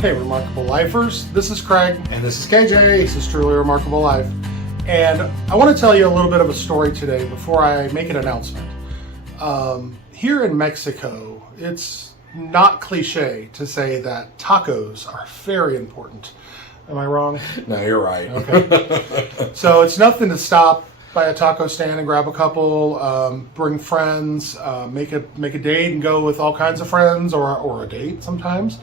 Hey, Remarkable Lifers. This is Craig. And this is KJ. This is Truly Remarkable Life. And I want to tell you a little bit of a story today before I make an announcement. Here in Mexico, it's not cliche to say that tacos are very important. Am I wrong? No, you're right. Okay. So it's nothing to stop by a taco stand and grab a couple, bring friends, make a date and go with all kinds of friends or a date sometimes.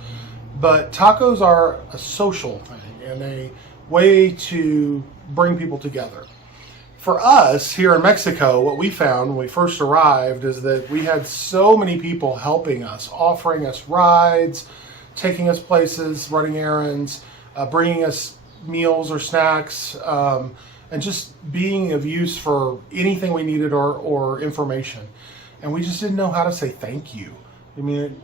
But tacos are a social thing and a way to bring people together. For us here in Mexico, what we found when we first arrived is that we had so many people helping us, offering us rides, taking us places, running errands, bringing us meals or snacks, and just being of use for anything we needed or information. And we just didn't know how to say thank you. I mean,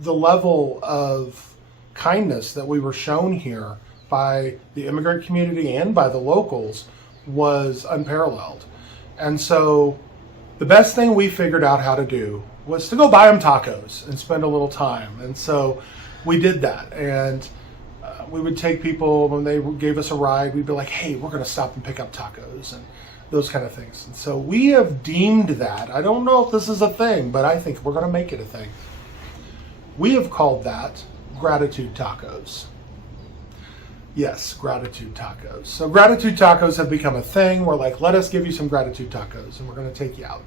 the level of kindness that we were shown here by the immigrant community and by the locals was unparalleled. And so the best thing we figured out how to do was to go buy them tacos and spend a little time. And so we did that. And we would take people, when they gave us a ride, we'd be like, hey, we're going to stop and pick up tacos and those kind of things. And so we have deemed that, I don't know if this is a thing, but I think we're going to make it a thing. We have called that gratitude tacos. Yes, gratitude tacos. So gratitude tacos have become a thing. We're like, let us give you some gratitude tacos and we're going to take you out.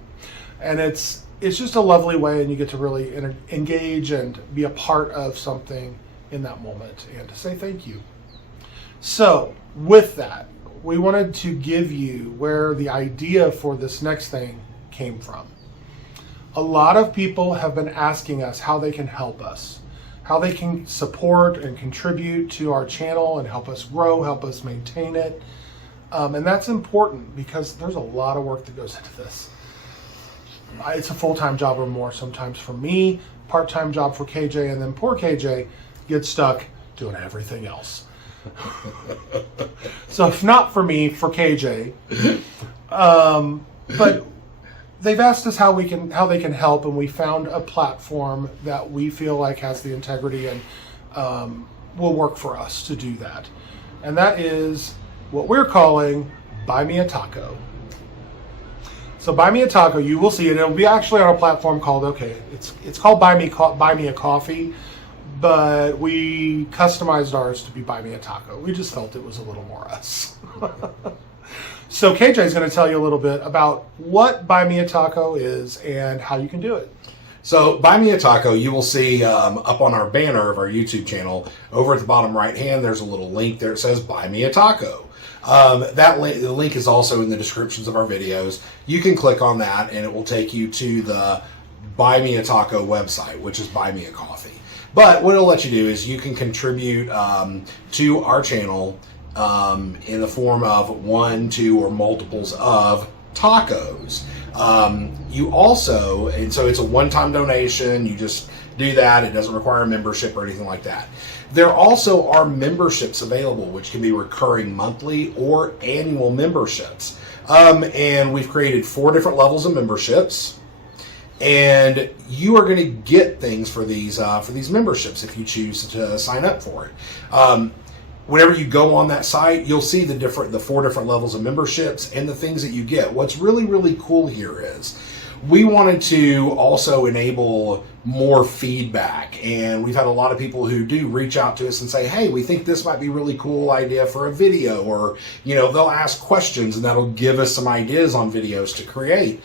And it's just a lovely way, and you get to really engage and be a part of something in that moment and to say thank you. So with that, we wanted to give you where the idea for this next thing came from. A lot of people have been asking us how they can help us, how they can support and contribute to our channel and help us grow, help us maintain it. And that's important because there's a lot of work that goes into this. It's a full-time job or more sometimes for me, part-time job for KJ, and then poor KJ gets stuck doing everything else. So if not for me, for KJ. But they've asked us how they can help, and we found a platform that we feel like has the integrity and will work for us to do that. And that is what we're calling Buy Me a Taco. So Buy Me a Taco, you will see it. It'll be actually on a platform called, it's called Buy Me a Coffee, but we customized ours to be Buy Me a Taco. We just felt it was a little more us. So KJ is going to tell you a little bit about what Buy Me a Taco is and how you can do it. So Buy Me a Taco, you will see up on our banner of our YouTube channel, over at the bottom right hand, there's a little link there. It says Buy Me a Taco. The link is also in the descriptions of our videos. You can click on that and it will take you to the Buy Me a Taco website, which is Buy Me a Coffee. But what it'll let you do is you can contribute to our channel in the form of 1, 2, or multiples of tacos. You also, and so it's a one-time donation, you just do that, it doesn't require a membership or anything like that. There also are memberships available, which can be recurring monthly or annual memberships. And we've created 4 different levels of memberships. And you are going to get things for these memberships if you choose to sign up for it. Whenever you go on that site, you'll see the 4 different levels of memberships and the things that you get. What's really, really cool here is we wanted to also enable more feedback, and we've had a lot of people who do reach out to us and say, hey, we think this might be a really cool idea for a video, or they'll ask questions and that'll give us some ideas on videos to create.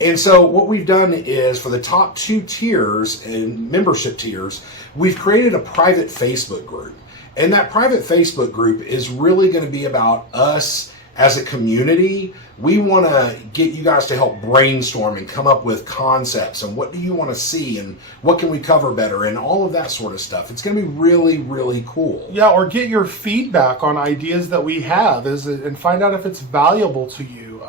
And so what we've done is for the top 2 tiers and membership tiers, we've created a private Facebook group. And that private Facebook group is really going to be about us as a community. We want to get you guys to help brainstorm and come up with concepts and what do you want to see and what can we cover better and all of that sort of stuff. It's going to be really, really cool. Yeah, or get your feedback on ideas that we have and find out if it's valuable to you.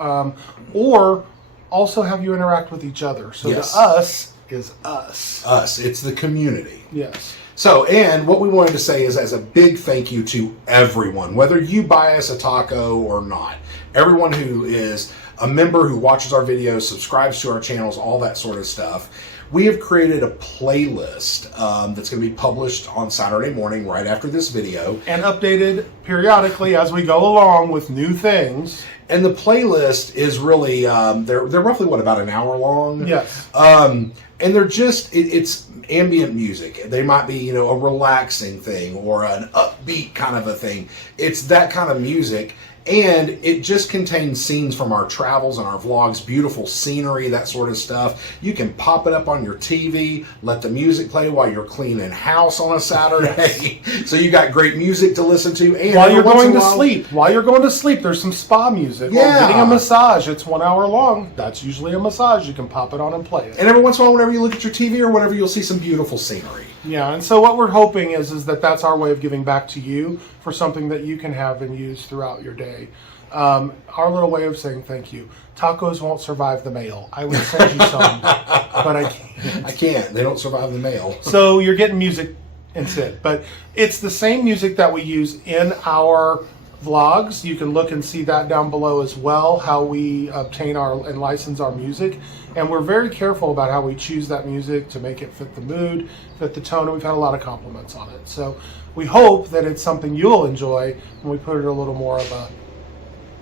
Or also have you interact with each other. So yes. The us is us. Us. It's the community. Yes. So, and what we wanted to say is as a big thank you to everyone, whether you buy us a taco or not, everyone who is a member who watches our videos, subscribes to our channels, all that sort of stuff. we have created a playlist that's going to be published on Saturday morning right after this video. And updated periodically as we go along with new things. And the playlist is really, they're roughly, about an hour long? Yes. And they're just, it's ambient music. They might be, a relaxing thing or an upbeat kind of a thing. It's that kind of music. And it just contains scenes from our travels and our vlogs, beautiful scenery, that sort of stuff. You can pop it up on your TV, let the music play while you're cleaning house on a Saturday. Yes. So you got great music to listen to. And while you're going to sleep, there's some spa music. Yeah. While getting a massage, it's 1 hour long. That's usually a massage. You can pop it on and play it. And every once in a while, whenever you look at your TV or whatever, you'll see some beautiful scenery. Yeah, and so what we're hoping is that that's our way of giving back to you for something that you can have and use throughout your day. Our little way of saying thank you. Tacos won't survive the mail. I would send you some, but I can't. I can't. They don't survive the mail. So you're getting music instead. But it's the same music that we use in our vlogs. You can look and see that down below as well, how we obtain and license our music. And we're very careful about how we choose that music to make it fit the mood, fit the tone, and we've had a lot of compliments on it. So we hope that it's something you'll enjoy when we put it a little more of a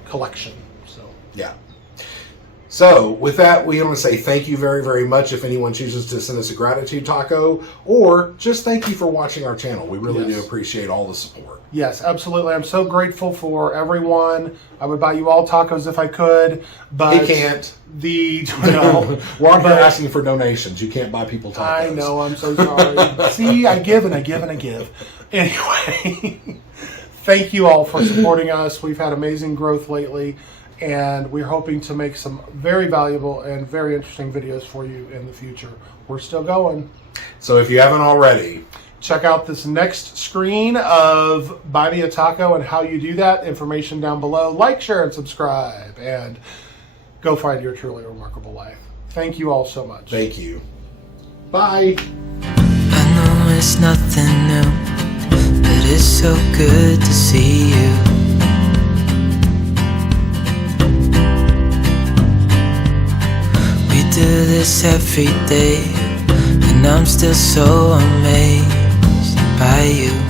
collection. So yeah. So with that, we want to say thank you very, very much if anyone chooses to send us a gratitude taco, or just thank you for watching our channel. We really do appreciate all the support. Yes, absolutely. I'm so grateful for everyone. I would buy you all tacos if I could, but you can't. We're on here asking for donations. You can't buy people tacos. I know. I'm so sorry. See, I give and I give and I give. Anyway, thank you all for supporting us. We've had amazing growth lately, and we're hoping to make some very valuable and very interesting videos for you in the future. We're still going. So if you haven't already, check out this next screen of Buy Me a Taco and how you do that. Information down below. Like, share, and subscribe. And go find your truly remarkable life. Thank you all so much. Thank you. Bye. I know it's nothing new, but it's so good to see you. We do this every day, and I'm still so amazed by you.